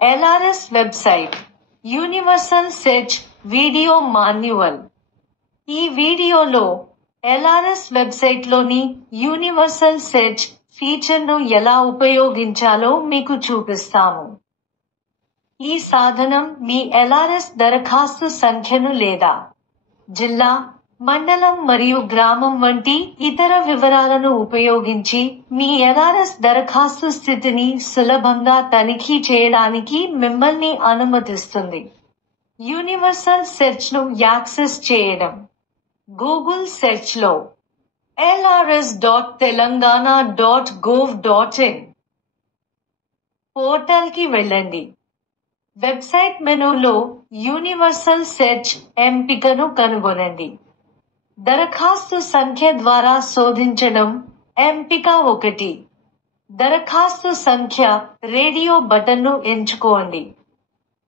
LRS website universal search video manual. ఈ వీడియోలో LRS వెబ్సైట్లోని universal search ఫీచర్ను ఎలా ఉపయోగించాలో మీకు చూపిస్తాము. ఈ సాధనం మీ LRS దరఖాస్తు సంఖ్యను లేదా జిల్లా, మండలం మరియు గ్రామం వంటి ఇతర వివరాలను ఉపయోగించి మీ LRS దరఖాస్తు స్థితిని సులభంగా తనిఖీ చేయడానికి మిమ్మల్ని అనుమతిస్తుంది. యూనివర్సల్ సెర్చ్ను యాక్సెస్ చేయడం. గూగుల్ సెర్చ్లో lrs.telangana.gov.in పోర్టల్కి వెళ్ళండి. వెబ్సైట్ మెనూలో యూనివర్సల్ సెర్చ్ ఎంపికను కనుగొనండి. దరఖాస్తు సంఖ్య ద్వారా శోధించడం ఎంపిక 1. దరఖాస్తు సంఖ్య రేడియో బటన్ను ఎంచుకోండి.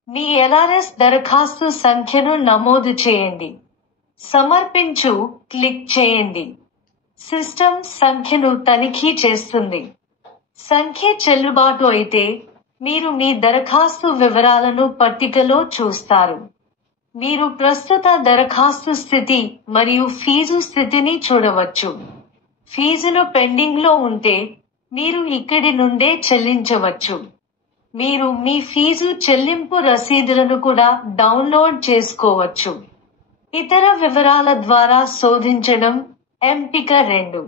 మీ LRS దరఖాస్తు సంఖ్యను నమోదు చేయండి. సమర్పించు క్లిక్ చేయండి. సిస్టమ్ సంఖ్యను తనిఖీ చేస్తుంది. సంఖ్య చెల్లుబాటు అయితే మీరు మీ దరఖాస్తు వివరాలను పట్టికలో చూస్తారు. మీరు ప్రస్తుత దరఖాస్తు స్థితి మరియు ఫీజు స్థితిని చూడవచ్చు. ఫీజులు పెండింగ్లో ఉంటే మీరు ఇక్కడి నుండే చెల్లించవచ్చు. మీరు మీ ఫీజు చెల్లింపు రసీదులను కూడా డౌన్లోడ్ చేసుకోవచ్చు. ఇతర వివరాల ద్వారా శోధించడం ఎంపిక 2.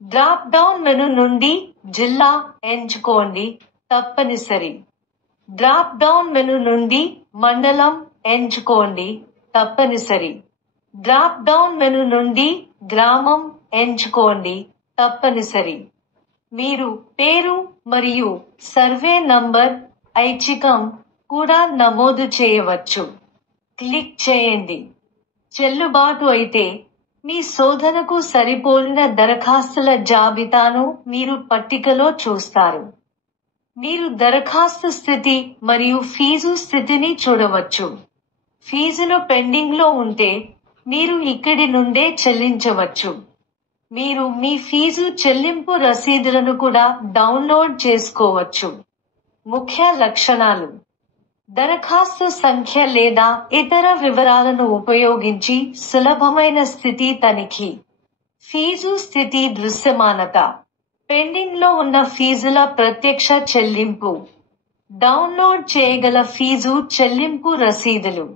డ్రాప్ డౌన్ మెను నుండి జిల్లా ఎంచుకోండి తప్పనిసరి. డ్రాప్ డౌన్ మెను నుండి మండలం ఎంచుకోండి తప్పనిసరి. డ్రాప్ డౌన్ మెను నుండి గ్రామం ఎంచుకోండి తప్పనిసరి. మీరు పేరు మరియు సర్వే నంబర్ ఐచ్ఛికం కూడా నమోదు చేయవచ్చు. క్లిక్ చేయండి. చెల్లుబాటు అయితే మీ శోధనకు సరిపోలిన దరఖాస్తుల జాబితాను మీరు పట్టికలో చూస్తారు. మీరు దరఖాస్తు స్థితి మరియు ఫీజు స్థితిని చూడవచ్చు. ఫీజులు పెండింగ్లో ఉంటే మీరు ఇక్కడి నుండే చెల్లించవచ్చు. మీరు మీ ఫీజు చెల్లింపు రసీదులను కూడా డౌన్లోడ్ చేసుకోవచ్చు. ముఖ్య లక్షణాలు. దరఖాస్తు సంఖ్య లేదా ఇతర వివరాలను ఉపయోగించి సులభమైన స్థితి తనిఖీ. ఫీజు స్థితి దృశ్యమానత. పెండింగ్లో ఉన్న ఫీజుల ప్రత్యక్ష చెల్లింపు. డౌన్లోడ్ చేయగల ఫీజు చెల్లింపు రసీదులు.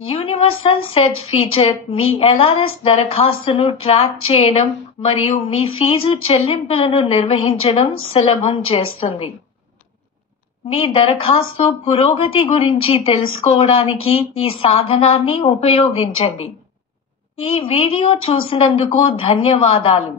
యూనివర్సల్ సెర్చ్ ఫీచర్ మీ LRS దరఖాస్తును ట్రాక్ చేయడం మరియు మీ ఫీజు చెల్లింపులను నిర్వహించడం సులభం చేస్తుంది. మీ దరఖాస్తు పురోగతి గురించి తెలుసుకోవడానికి ఈ సాధనాన్ని ఉపయోగించండి. ఈ వీడియో చూసినందుకు ధన్యవాదాలు.